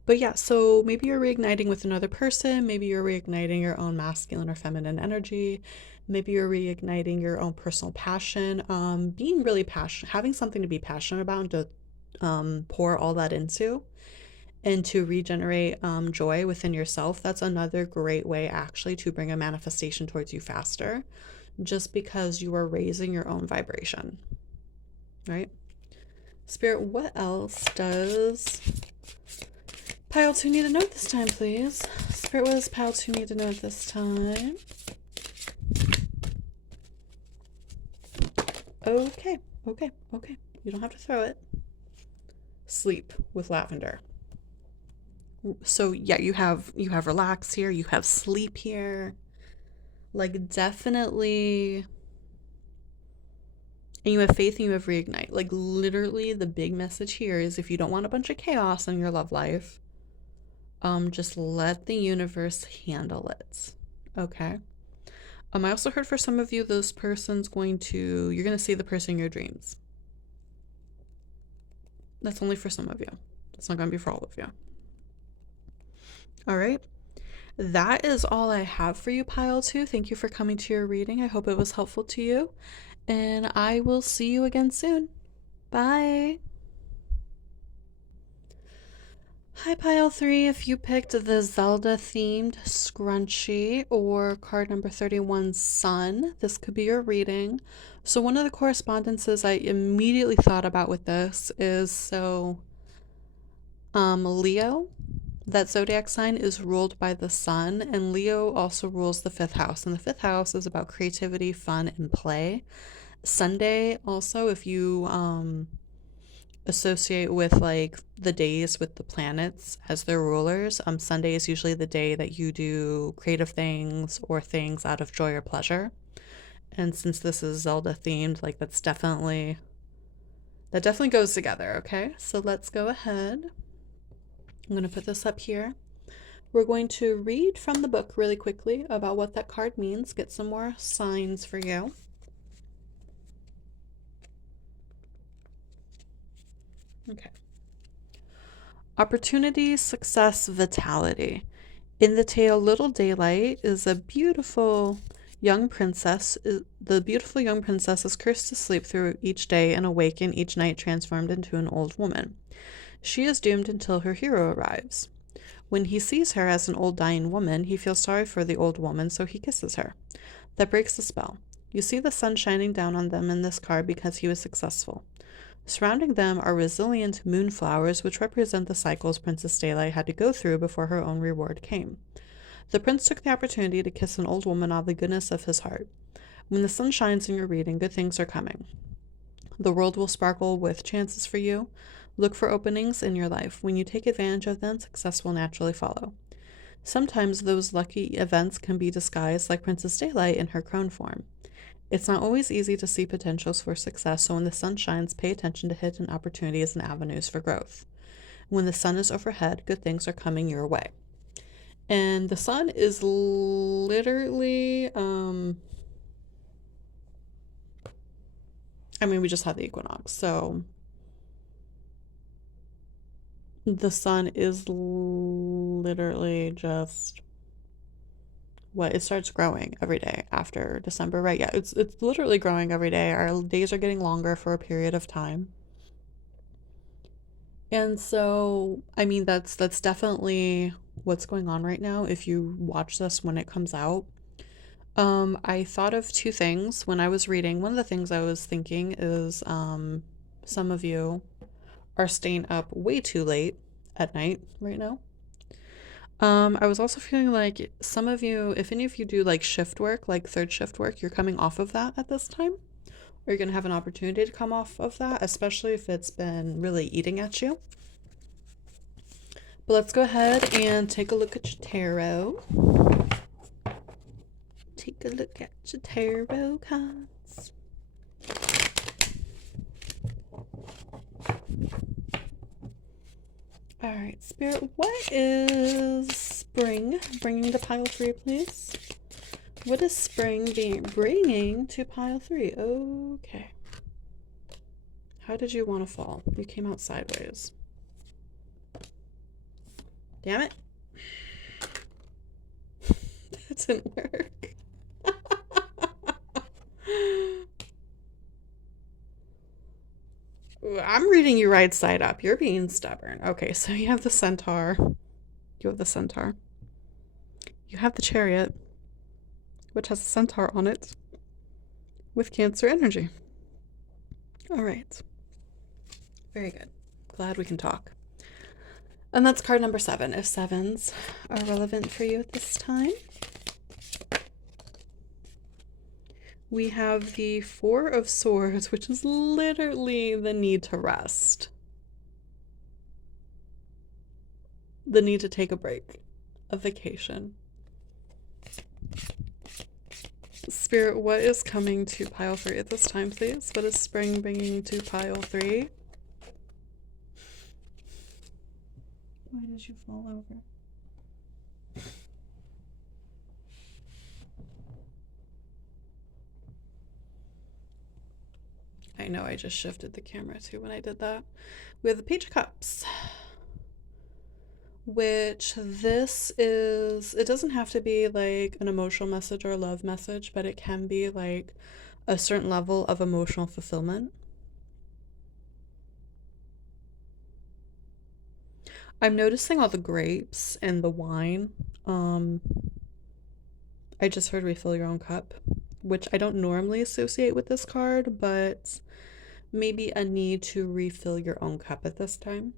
But yeah, so maybe you're reigniting with another person. Maybe you're reigniting your own masculine or feminine energy. Maybe you're reigniting your own personal passion. Being really passionate, having something to be passionate about and to pour all that into and to regenerate joy within yourself. That's another great way actually to bring a manifestation towards you faster, just because you are raising your own vibration, right? Spirit, what else does pile 2 need to know this time, please? Spirit, what does pile 2 need to know at this time? Okay. You don't have to throw it. Sleep with lavender. So yeah, you have relax here, you have sleep here. Like definitely. And you have faith and you have reignite. Like literally the big message here is if you don't want a bunch of chaos in your love life, just let the universe handle it. Okay. I also heard for some of you, this person's you're going to see the person in your dreams. That's only for some of you. That's not going to be for all of you. All right. That is all I have for you, pile 2. Thank you for coming to your reading. I hope it was helpful to you. And I will see you again soon. Bye. Hi, pile 3. If you picked the Zelda themed scrunchie or card number 31, Sun, this could be your reading. So one of the correspondences I immediately thought about with this is Leo, that zodiac sign is ruled by the sun, and Leo also rules the 5th house. And the 5th house is about creativity, fun, and play. Sunday also, if you associate with like the days with the planets as their rulers, Sunday is usually the day that you do creative things or things out of joy or pleasure. And since this is Zelda themed, like that definitely goes together. Okay, so let's go ahead. I'm going to put this up here. We're going to read from the book really quickly about what that card means, get some more signs for you. Okay. Opportunity, success, vitality. In the tale Little Daylight is a beautiful The beautiful young princess is cursed to sleep through each day and awaken each night transformed into an old woman. She is doomed until her hero arrives. When he sees her as an old dying woman, he feels sorry for the old woman, so he kisses her. That breaks the spell. You see the sun shining down on them in this card because he was successful. Surrounding them are resilient moonflowers, which represent the cycles Princess Daylight had to go through before her own reward came. The prince took the opportunity to kiss an old woman out of the goodness of his heart. When the sun shines in your reading, good things are coming. The world will sparkle with chances for you. Look for openings in your life. When you take advantage of them, success will naturally follow. Sometimes those lucky events can be disguised like Princess Daylight in her crone form. It's not always easy to see potentials for success, so when the sun shines, pay attention to hidden opportunities and avenues for growth. When the sun is overhead, good things are coming your way. And the sun is literally, we just had the equinox, so the sun is literally just it starts growing every day after December, right? Yeah, it's literally growing every day. Our days are getting longer for a period of time. And so, that's definitely what's going on right now if you watch this when it comes out. I thought of two things when I was reading. One of the things I was thinking is some of you are staying up way too late at night right now. I was also feeling like some of you, if any of you do like shift work, like third shift work, you're coming off of that at this time. Or you're going to have an opportunity to come off of that, especially if it's been really eating at you. But let's go ahead and take a look at your tarot. Take a look at your tarot cards. All right, Spirit, what is spring bringing to pile 3, please? What is spring bringing to pile 3? Okay. How did you want to fall? You came out sideways. Damn it. That didn't work. I'm reading you right side up. You're being stubborn. Okay, so you have the centaur. You have the centaur. You have the chariot, which has a centaur on it, with Cancer energy. All right. Very good. Glad we can talk. And that's card number 7, if 7s are relevant for you at this time. We have the 4 of Swords, which is literally the need to rest. The need to take a break, a vacation. Spirit, what is coming to pile 3 at this time, please? What is spring bringing to pile 3? Why did you fall over? I know I just shifted the camera too when I did that. We have the Page of Cups, which this is, it doesn't have to be like an emotional message or a love message, but it can be like a certain level of emotional fulfillment. I'm noticing all the grapes and the wine. I just heard refill your own cup, which I don't normally associate with this card, but maybe a need to refill your own cup at this time.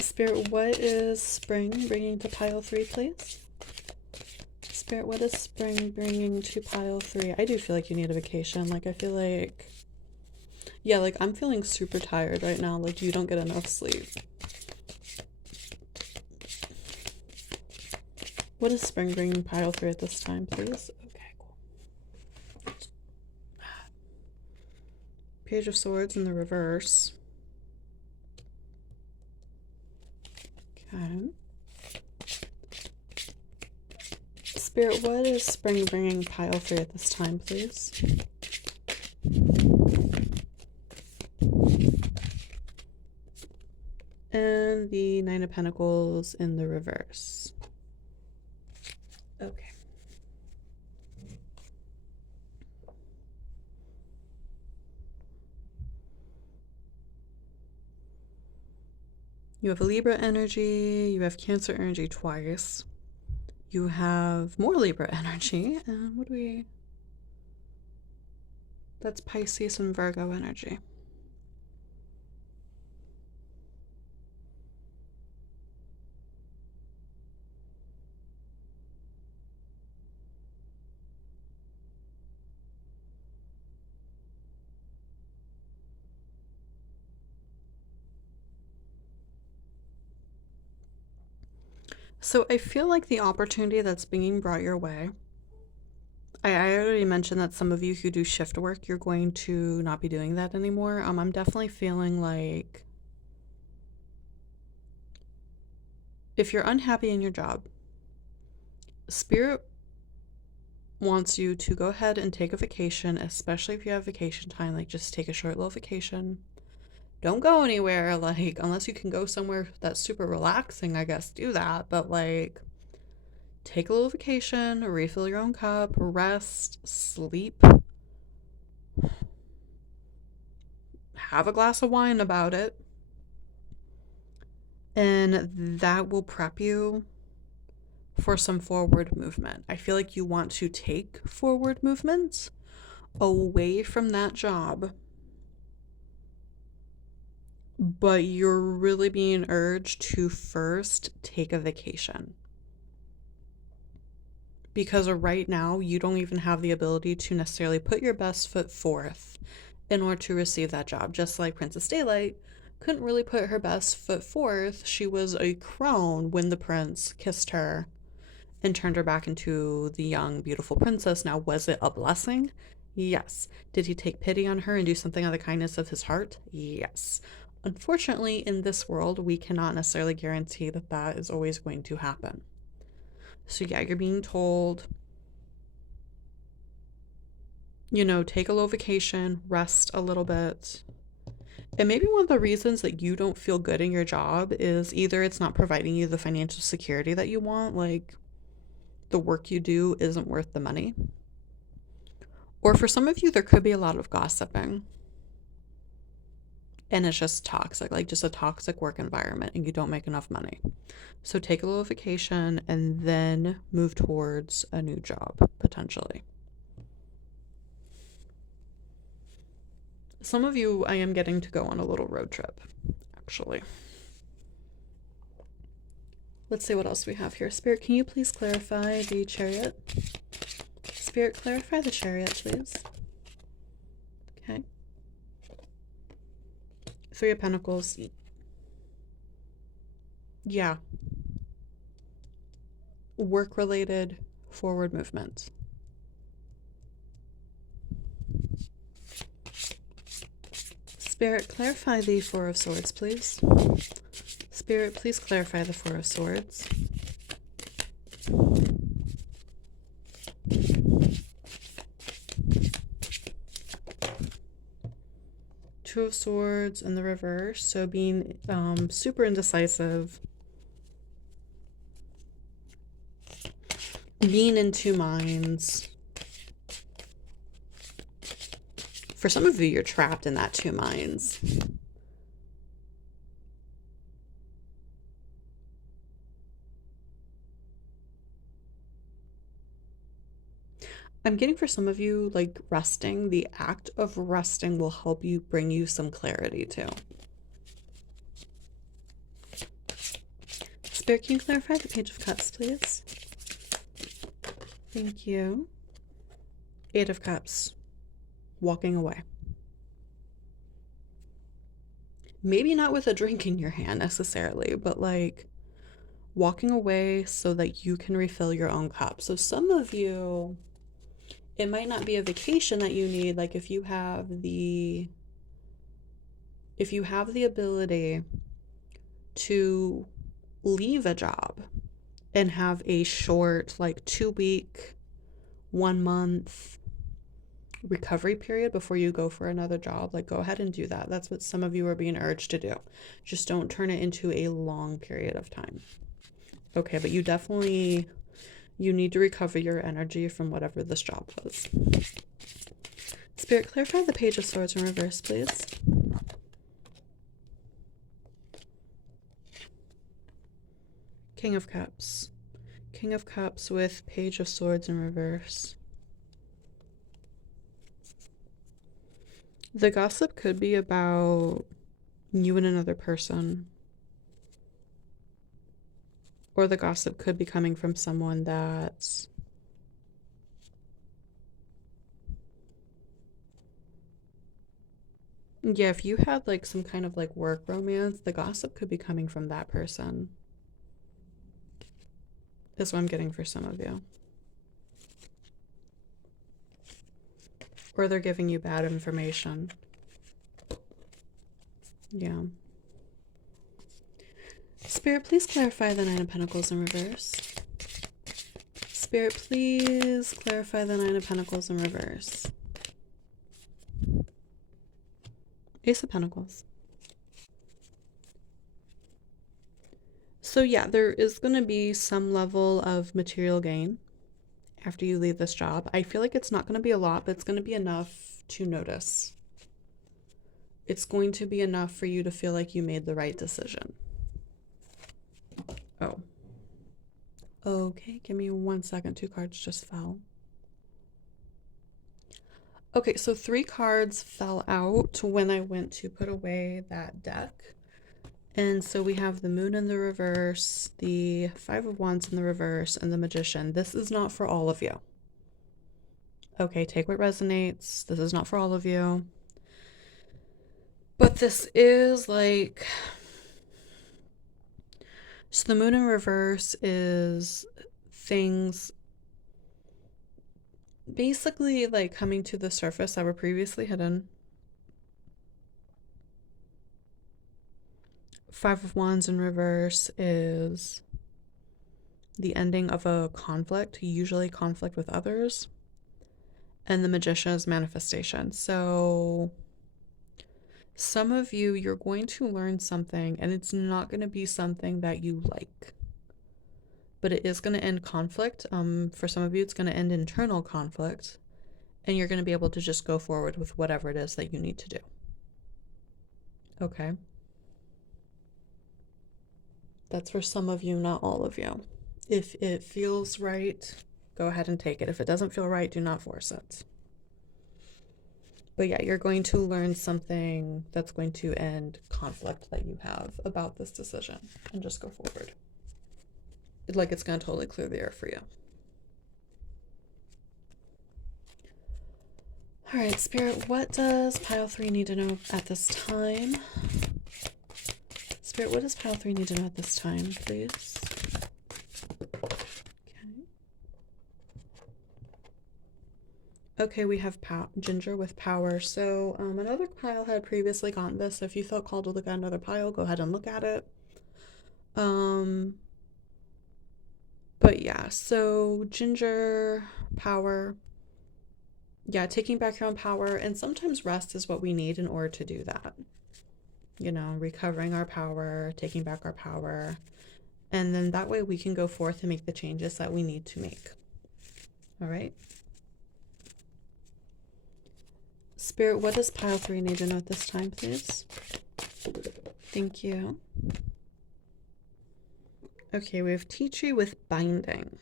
Spirit, what is spring bringing to pile 3, please? Spirit, what is spring bringing to pile 3? I do feel like you need a vacation. Like, I feel like, yeah, like I'm feeling super tired right now. Like, you don't get enough sleep. What is spring bringing pile 3 at this time, please? Okay, cool. Page of Swords in the reverse. Okay. Spirit, what is spring bringing pile 3 at this time, please? And the Nine of Pentacles in the reverse. Okay. You have a Libra energy, you have Cancer energy twice. You have more Libra energy, and what do we... That's Pisces and Virgo energy. So I feel like the opportunity that's being brought your way, I already mentioned that some of you who do shift work, you're going to not be doing that anymore. I'm definitely feeling like if you're unhappy in your job, Spirit wants you to go ahead and take a vacation, especially if you have vacation time. Like, just take a short little vacation. Don't go anywhere, like, unless you can go somewhere that's super relaxing, I guess, do that. But, like, take a little vacation, refill your own cup, rest, sleep, have a glass of wine about it. And that will prep you for some forward movement. I feel like you want to take forward movements away from that job, but you're really being urged to first take a vacation. Because right now, you don't even have the ability to necessarily put your best foot forth in order to receive that job. Just like Princess Daylight couldn't really put her best foot forth. She was a crone when the prince kissed her and turned her back into the young, beautiful princess. Now, was it a blessing? Yes. Did he take pity on her and do something out of the kindness of his heart? Yes. Unfortunately, in this world, we cannot necessarily guarantee that that is always going to happen. So, yeah, you're being told, take a little vacation, rest a little bit. And maybe one of the reasons that you don't feel good in your job is either it's not providing you the financial security that you want, like the work you do isn't worth the money. Or for some of you, there could be a lot of gossiping. And it's just toxic, like just a toxic work environment, and you don't make enough money. So take a little vacation and then move towards a new job, potentially. Some of you, I am getting to go on a little road trip, actually. Let's see what else we have here. Spirit, can you please clarify the Chariot? Spirit, clarify the Chariot, please. Okay. Three of Pentacles. Yeah. Work-related forward movement. Spirit, clarify the Four of Swords, please. Spirit, please clarify the Four of Swords. Two of Swords in the reverse, so being super indecisive. Being in two minds. For some of you, you're trapped in that two minds. I'm getting for some of you, like resting, the act of resting will help you bring you some clarity too. Spirit, can you clarify the Page of Cups, please? Thank you. Eight of Cups. Walking away. Maybe not with a drink in your hand necessarily, but like walking away so that you can refill your own cup. So some of you, it might not be a vacation that you need. Like if you have the ability to leave a job and have a short, like 2-week, 1 month recovery period before you go for another job, like go ahead and do that. That's what some of you are being urged to do. Just don't turn it into a long period of time. Okay, but you definitely You need to recover your energy from whatever this job was. Spirit, clarify the Page of Swords in reverse, please. King of Cups. King of Cups with Page of Swords in reverse. The gossip could be about you and another person. Or the gossip could be coming from someone that's... Yeah, if you had like some kind of like work romance, the gossip could be coming from that person. That's what I'm getting for some of you. Or they're giving you bad information. Yeah. Spirit, please clarify the Nine of Pentacles in reverse. Spirit, please clarify the Nine of Pentacles in reverse. Ace of Pentacles. So yeah, there is going to be some level of material gain after you leave this job. I feel like it's not going to be a lot, but it's going to be enough to notice. It's going to be enough for you to feel like you made the right decision. Oh. Okay, give me 1 second. 2 cards just fell. Okay, so 3 cards fell out when I went to put away that deck. And so we have the Moon in the reverse, the 5 of Wands in the reverse, and the Magician. This is not for all of you. Okay, take what resonates. This is not for all of you. But this is like... So the Moon in reverse is things basically like coming to the surface that were previously hidden. 5 of Wands in reverse is the ending of a conflict, usually conflict with others. And the Magician is manifestation. So some of you, you're going to learn something, and it's not going to be something that you like. But it is going to end conflict. For some of you, it's going to end internal conflict. And you're going to be able to just go forward with whatever it is that you need to do. Okay? That's for some of you, not all of you. If it feels right, go ahead and take it. If it doesn't feel right, do not force it. But yeah, you're going to learn something that's going to end conflict that you have about this decision and just go forward. Like it's going to totally clear the air for you. All right, Spirit, what does pile 3 need to know at this time? Spirit, what does pile 3 need to know at this time, please? Okay, we have Ginger with power. So another pile had previously gotten this. So if you felt called to look at another pile, go ahead and look at it. But yeah, so Ginger, power. Yeah, taking back your own power. And sometimes rest is what we need in order to do that. You know, recovering our power, taking back our power. And then that way we can go forth and make the changes that we need to make. All right. Spirit, what does pile 3 need to know at this time, please? Thank you. Okay, we have tea tree with binding.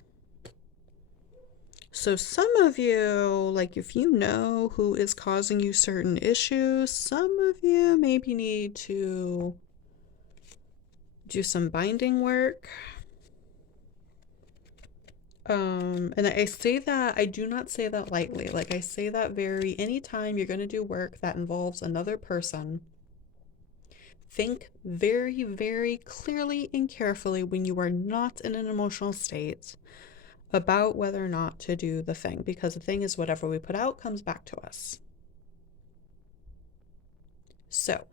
So some of you, like if you know who is causing you certain issues, some of you maybe need to do some binding work. And I say that, I do not say that lightly. Like I say that anytime you're going to do work that involves another person, think very, very clearly and carefully when you are not in an emotional state about whether or not to do the thing, because the thing is whatever we put out comes back to us. So,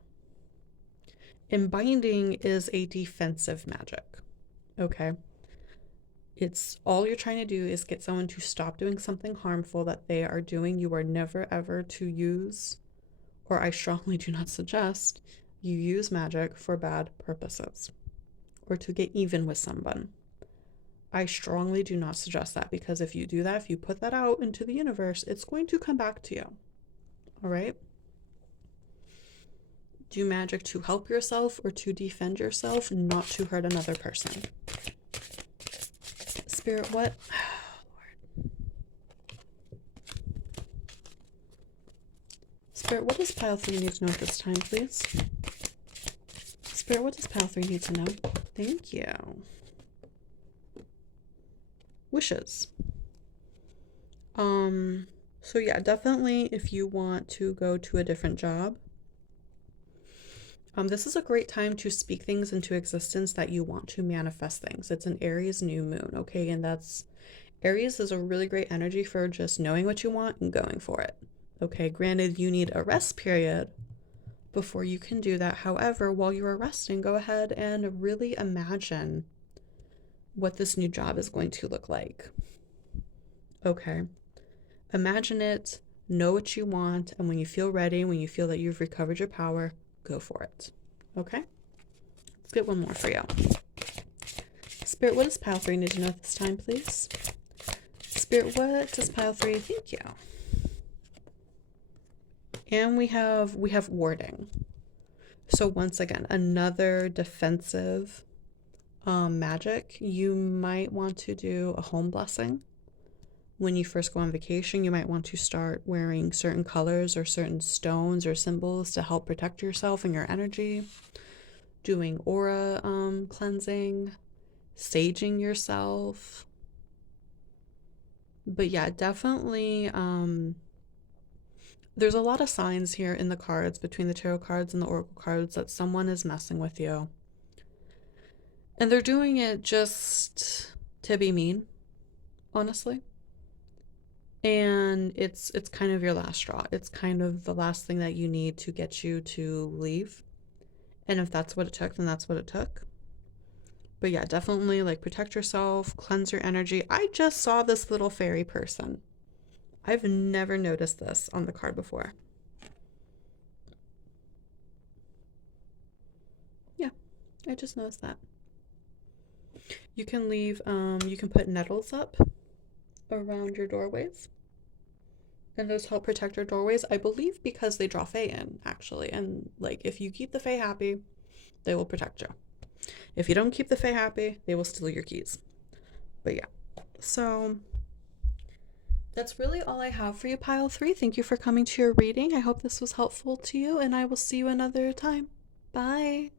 binding is a defensive magic, okay? It's all you're trying to do is get someone to stop doing something harmful that they are doing. You are never ever to use, or I strongly do not suggest you use magic for bad purposes or to get even with someone. I strongly do not suggest that, because if you do that, if you put that out into the universe, it's going to come back to you. All right? Do magic to help yourself or to defend yourself, not to hurt another person. Spirit, what? Spirit, what does pile 3 need to know at this time, please? Spirit, what does pile 3 need to know? Thank you. Wishes. So yeah, definitely if you want to go to a different job, this is a great time to speak things into existence that you want to manifest things. It's an Aries new moon, okay? And Aries is a really great energy for just knowing what you want and going for it. Okay, granted, you need a rest period before you can do that. However, while you're resting, go ahead and really imagine what this new job is going to look like. Okay, imagine it, know what you want, and when you feel ready, when you feel that you've recovered your power, go for it. Okay, let's get one more for you. Spirit, what does pile 3 need to know at this time, please? Spirit, what does pile 3? Thank you. And we have warding. So once again, another defensive magic. You might want to do a home blessing. When you first go on vacation, you might want to start wearing certain colors or certain stones or symbols to help protect yourself and your energy. Doing aura cleansing, saging yourself. But yeah, definitely there's a lot of signs here in the cards, between the tarot cards and the oracle cards, that someone is messing with you. And they're doing it just to be mean, honestly. And it's kind of your last straw. It's kind of the last thing that you need to get you to leave. And if that's what it took, then that's what it took. But yeah, definitely like protect yourself, cleanse your energy. I just saw this little fairy person. I've never noticed this on the card before. Yeah, I just noticed that. You can leave, you can put nettles up around your doorways. And those help protect your doorways, I believe, because they draw Fae in, actually. And like, if you keep the Fae happy, they will protect you. If you don't keep the Fae happy, they will steal your keys. But yeah, so that's really all I have for you, pile 3. Thank you for coming to your reading. I hope this was helpful to you, and I will see you another time. Bye.